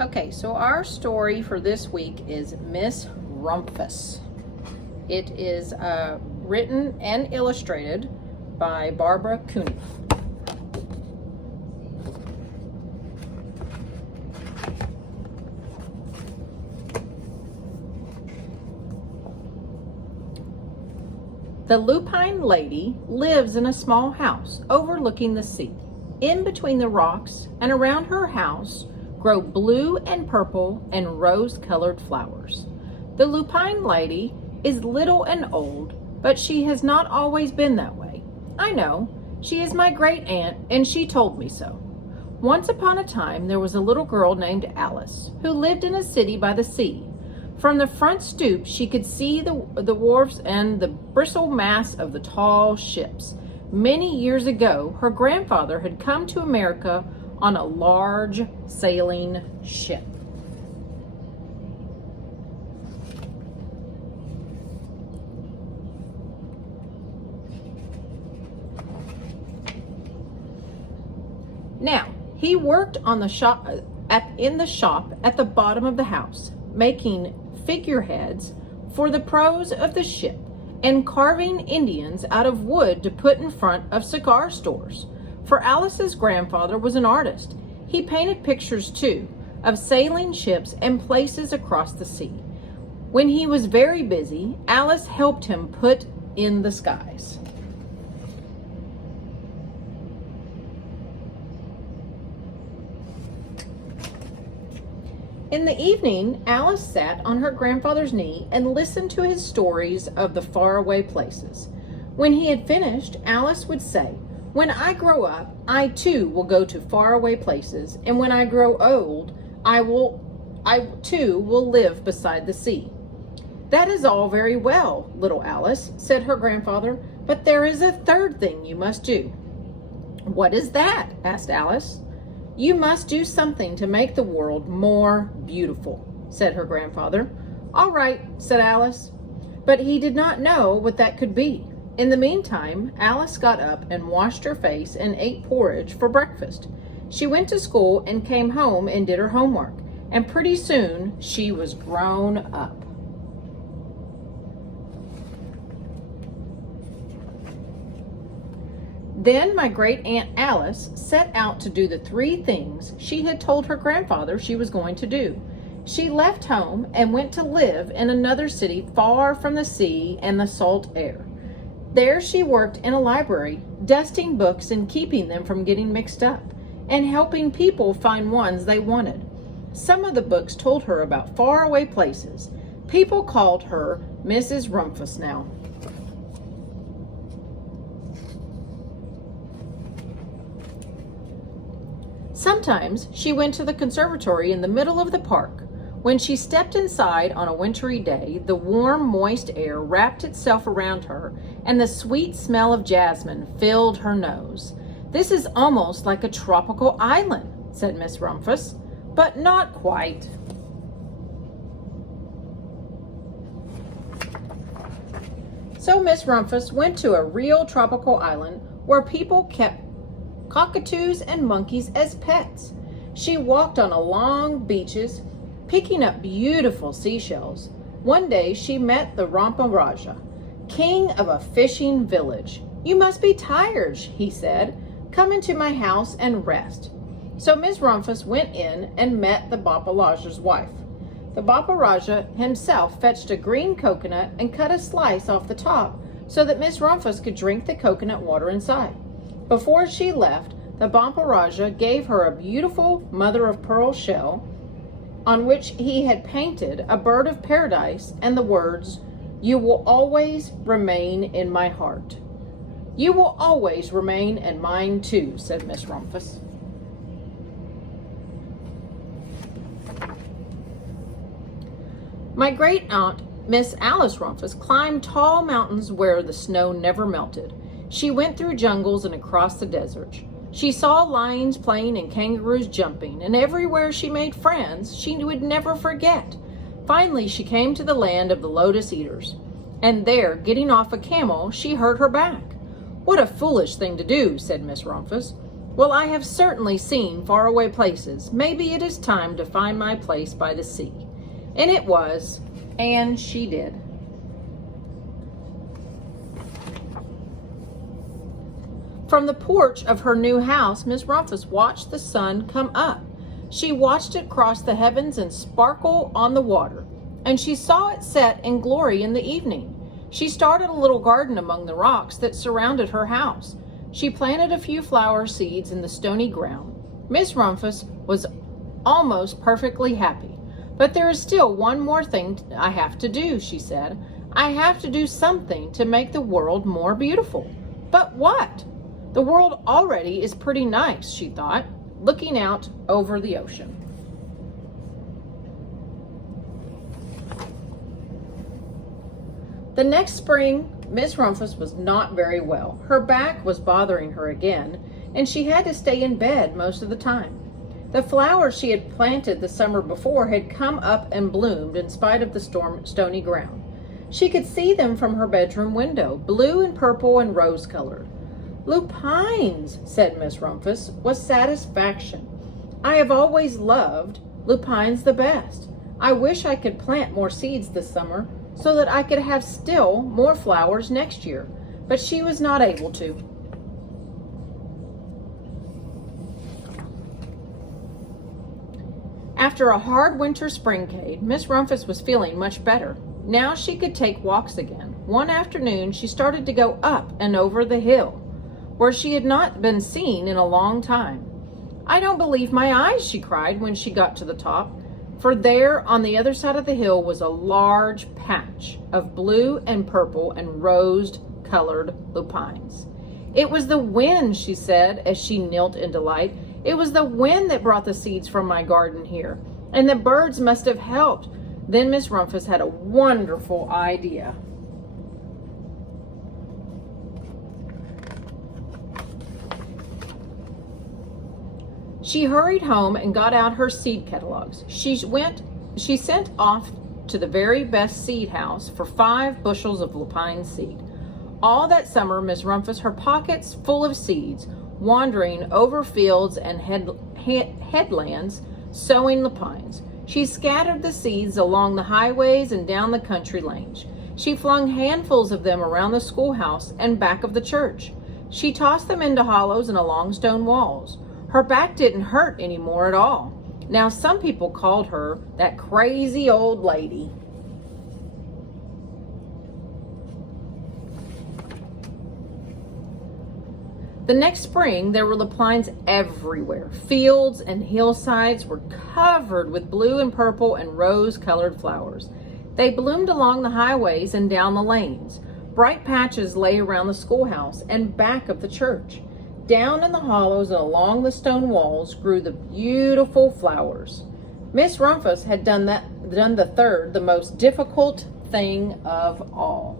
Okay, so our story for this week is Miss Rumphius. It is written and illustrated by Barbara Cooney. The lupine lady lives in a small house overlooking the sea. In between the rocks and around her house grow blue and purple and rose-colored flowers. The lupine lady is little and old, but she has not always been that way. I know, she is my great aunt, and she told me so. Once upon a time, there was a little girl named Alice who lived in a city by the sea. From the front stoop, she could see the wharves and the bristle masts of the tall ships. Many years ago, her grandfather had come to America on a large sailing ship. Now, he worked on the shop in the shop at the bottom of the house, making figureheads for the prows of the ship and carving Indians out of wood to put in front of cigar stores. For Alice's grandfather was an artist. He painted pictures too of sailing ships and places across the sea. When he was very busy, Alice helped him put in the skies. In the evening, Alice sat on her grandfather's knee and listened to his stories of the faraway places. When he had finished, Alice would say, "When I grow up, I too will go to faraway places, and when I grow old, I too will live beside the sea." "That is all very well, little Alice," said her grandfather, "but there is a third thing you must do." "What is that?" asked Alice. "You must do something to make the world more beautiful," said her grandfather. "All right," said Alice. But he did not know what that could be. In the meantime, Alice got up and washed her face and ate porridge for breakfast. She went to school and came home and did her homework, and pretty soon she was grown up. Then my great aunt Alice set out to do the 3 things she had told her grandfather she was going to do. She left home and went to live in another city far from the sea and the salt air. There she worked in a library, dusting books and keeping them from getting mixed up, and helping people find ones they wanted. Some of the books told her about faraway places. People called her Mrs. Rumphius now. Sometimes she went to the conservatory in the middle of the park. When she stepped inside on a wintry day, the warm, moist air wrapped itself around her, and the sweet smell of jasmine filled her nose. "This is almost like a tropical island," said Miss Rumphius, "but not quite." So Miss Rumphius went to a real tropical island where people kept cockatoos and monkeys as pets. She walked on along beaches, picking up beautiful seashells. One day she met the Rumphius, king of a fishing village. "You must be tired," he said. "Come into my house and rest." So Miss Rumphius went in and met the Rumphius's wife. The Rumphius himself fetched a green coconut and cut a slice off the top so that Miss Rumphius could drink the coconut water inside. Before she left, the Rumphius gave her a beautiful mother-of-pearl shell on which he had painted a bird of paradise and the words, "You will always remain in my heart." "You will always remain in mine too," said Miss Rumphius. My great aunt, Miss Alice Rumphius, climbed tall mountains where the snow never melted. She went through jungles and across the desert. She saw lions playing and kangaroos jumping, and everywhere she made friends she would never forget. Finally, she came to the land of the lotus eaters, and there, getting off a camel, she hurt her back. "What a foolish thing to do," said Miss Rumphius. Well, I have certainly seen faraway places. Maybe it is time to find my place by the sea. And it was, and she did. From the porch of her new house, Miss Rumphius watched the sun come up. She watched it cross the heavens and sparkle on the water, and she saw it set in glory in the evening. She started a little garden among the rocks that surrounded her house. She planted a few flower seeds in the stony ground. Miss Rumphius was almost perfectly happy. But there is still one more thing I have to do, she said. I have to do something to make the world more beautiful. But what? The world already is pretty nice, she thought, looking out over the ocean. The next spring, Miss Rumphius was not very well. Her back was bothering her again, and she had to stay in bed most of the time. The flowers she had planted the summer before had come up and bloomed in spite of the stony ground. She could see them from her bedroom window, blue and purple and rose-colored. Lupines, said Miss Rumphius, with satisfaction. I have always loved lupines the best. I wish I could plant more seeds this summer so that I could have still more flowers next year, but she was not able to. After a hard winter springcade, Miss Rumphius was feeling much better. Now she could take walks again. One afternoon, she started to go up and over the hill, where she had not been seen in a long time. I don't believe my eyes, she cried when she got to the top, for there on the other side of the hill was a large patch of blue and purple and rose-colored lupines. It was the wind, she said as she knelt in delight. It was the wind that brought the seeds from my garden here, and the birds must have helped. Then Miss Rumphius had a wonderful idea. She hurried home and got out her seed catalogs. She sent off to the very best seed house for 5 bushels of lupine seed. All that summer, Miss Rumphius, her pockets full of seeds, wandering over fields and headlands, sowing lupines. She scattered the seeds along the highways and down the country lanes. She flung handfuls of them around the schoolhouse and back of the church. She tossed them into hollows and along stone walls. Her back didn't hurt anymore at all. Now some people called her that crazy old lady. The next spring, there were lupines everywhere. Fields and hillsides were covered with blue and purple and rose-colored flowers. They bloomed along the highways and down the lanes. Bright patches lay around the schoolhouse and back of the church. Down in the hollows and along the stone walls grew the beautiful flowers. Miss Rumphius had done the third, the most difficult thing of all.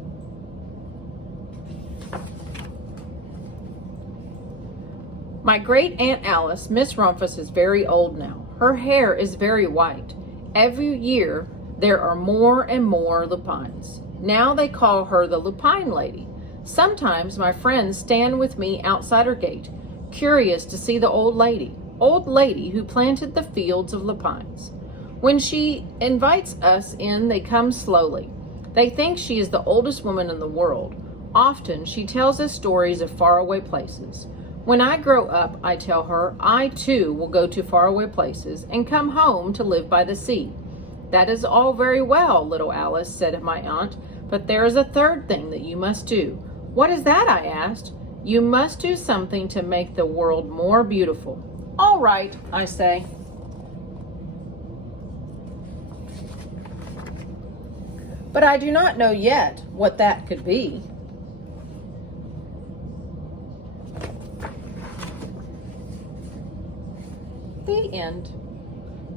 My great Aunt Alice, Miss Rumphius, is very old now. Her hair is very white. Every year there are more and more lupines. Now they call her the Lupine Lady. Sometimes my friends stand with me outside her gate, curious to see the old lady who planted the fields of lupines. When she invites us in, they come slowly. They think she is the oldest woman in the world. Often she tells us stories of faraway places. When I grow up, I tell her, I too will go to faraway places and come home to live by the sea. That is all very well, little Alice, said my aunt, but there is a third thing that you must do. What is that? I asked. You must do something to make the world more beautiful. All right, I say. But I do not know yet what that could be. The end.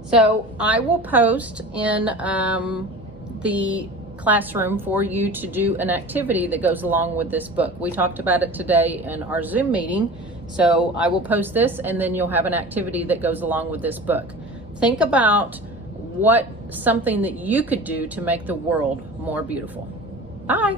So I will post in the classroom for you to do an activity that goes along with this book. We talked about it today in our Zoom meeting, so I will post this and then you'll have an activity that goes along with this book. Think about something that you could do to make the world more beautiful. Bye.